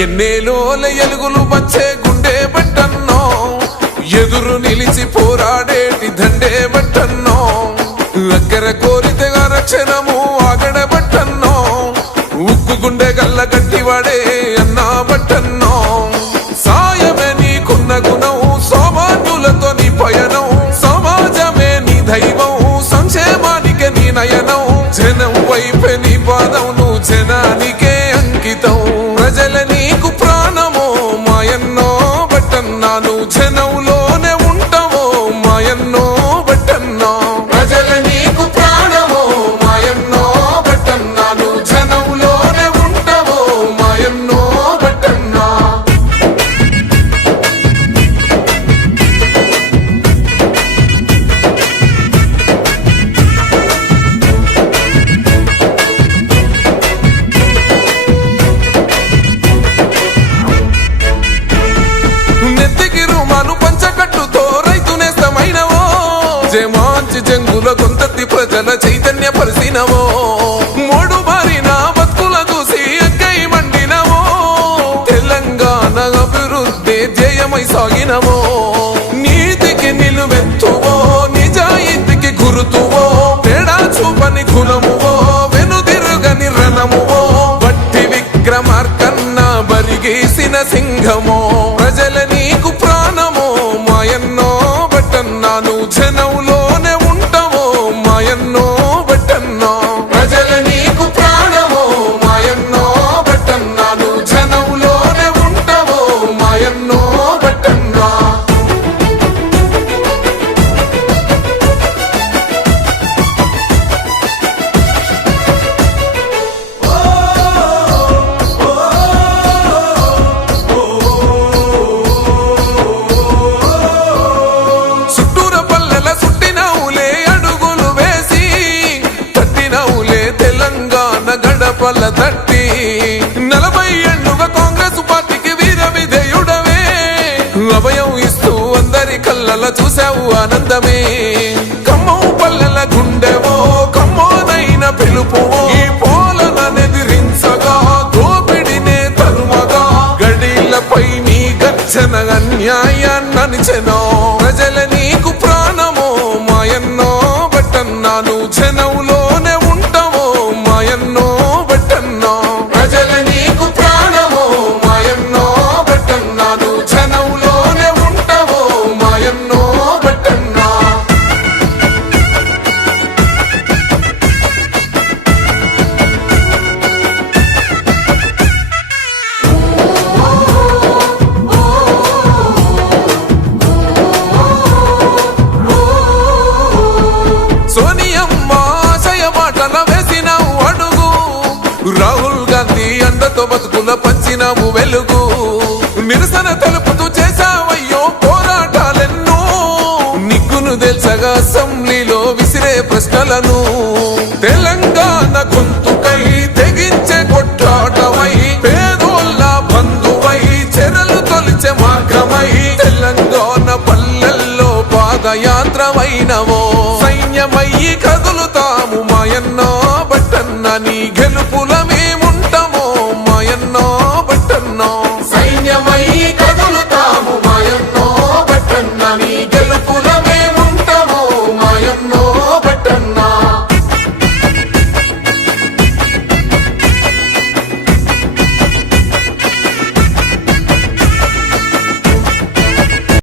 ఎన్నేలోల ఎలుగులు వచ్చే గుండె బట్టన్నో ఎదురు నిలిచి పోరాడేటి దండే బట్టన్నో అక్కర కోరితగా రక్షణము ఆగడ బట్టన్నో ఉక్కు గుండె గల్ల గట్టివాడే అన్నా బట్టన్నో సాయమే నీకున్న గుణం సామాన్యులతో నీ పయనం సమాజమే నీ దైవం సంక్షేమానికి నీ నయనం జనం వైపే నీ పాదం నువ్వు జనానికే అంకితం ప్రజల నీకు ప్రాణమో మాయన్నో బట్టన్నా నువ్వు జనంలోనే ఉంటావో మాయన్నో బట్టన్నా ప్రజల నీకు ప్రాణమో మాయన్నో బట్టన్నా నువ్వు జనంలోనే ఉంటావో మాయన్నో బట్టన్నా జమాంచి జంగుల గొంతెత్తి ప్రజల చైతన్య పరిసినవో మూడు మారిన బతుకుల చూసి అక్కై మండినవో తెలంగాణ అభివృద్ధి ధ్యేయమై సాగినవో నీతికి నిలువెత్తువో నిజాయితీకి గురుతువో తేడా చూపని గుణమువో వెనుదిరుగని రణమువో బట్టి విక్రమార్కన్న బరిగేసిన సింహమో ప్రజల నీకు ప్రాణమో మాయన్నో బట్టన్నా నువ్వు జనంలోనే ఉంటావో మాయన్నో బట్టన్నా ప్రజల నీకు ప్రాణమో మాయన్నో బట్టన్నా నువ్వు జనంలోనే ఉంటావో మాయన్నో బట్టన్నా గడపల తట్టి 40 ఏళ్లుగా కాంగ్రెస్ పార్టీకి వీర విధేయుడవే అభయం ఇస్తూ అందరి కళ్ళల చూసావు ఆనందమే ఖమ్మం పల్లెల గుండెవో ఖమ్మోనైన పిలుపువో ఈ పోలనెదిరించగా దోపిడినే తరుమగా గడిలపై నీ గర్జన అన్యాయాన్ననిచెనో ప్రజల నీకు ప్రాణమో మాయన్నో బట్టన్నా నువ్వు జనంలోనే ఉంటావో మాయన్నో బట్టన్నా ప్రజల నీకు ప్రాణమో మాయన్నో బట్టన్నా నువ్వు జనంలోనే ఉంటావో మాయన్నో బట్టన్నా సోనియమ్మ ఆశయ మాటల వేసినావు అడుగు రాహుల్ గాంధీ అండతో బతుకుల పంచినావు వెలుగు నిరసన తెలుపుతూ చేశావయ్యో పోరాటాలెన్నో నిగ్గును తెలుసగా అసెంబ్లీలో విసిరే ప్రశ్నలను తెలంగాణ గొంతుకై తెగించే కొట్లాటమై పేదోళ్ళ బంధువై చెరలు తొలిచే మార్గమై తెలంగాణ పల్లెల్లో పాదయాత్రమైనవో సైన్యమయ్యి కదులుతాము మాయన్నో బట్టన్నా నీ గెలుపుల మేముంటామో మాయన్నో బట్టన్నో సైన్యమయ్యి కదులుతాము మాయన్నో బట్టన్నా నీ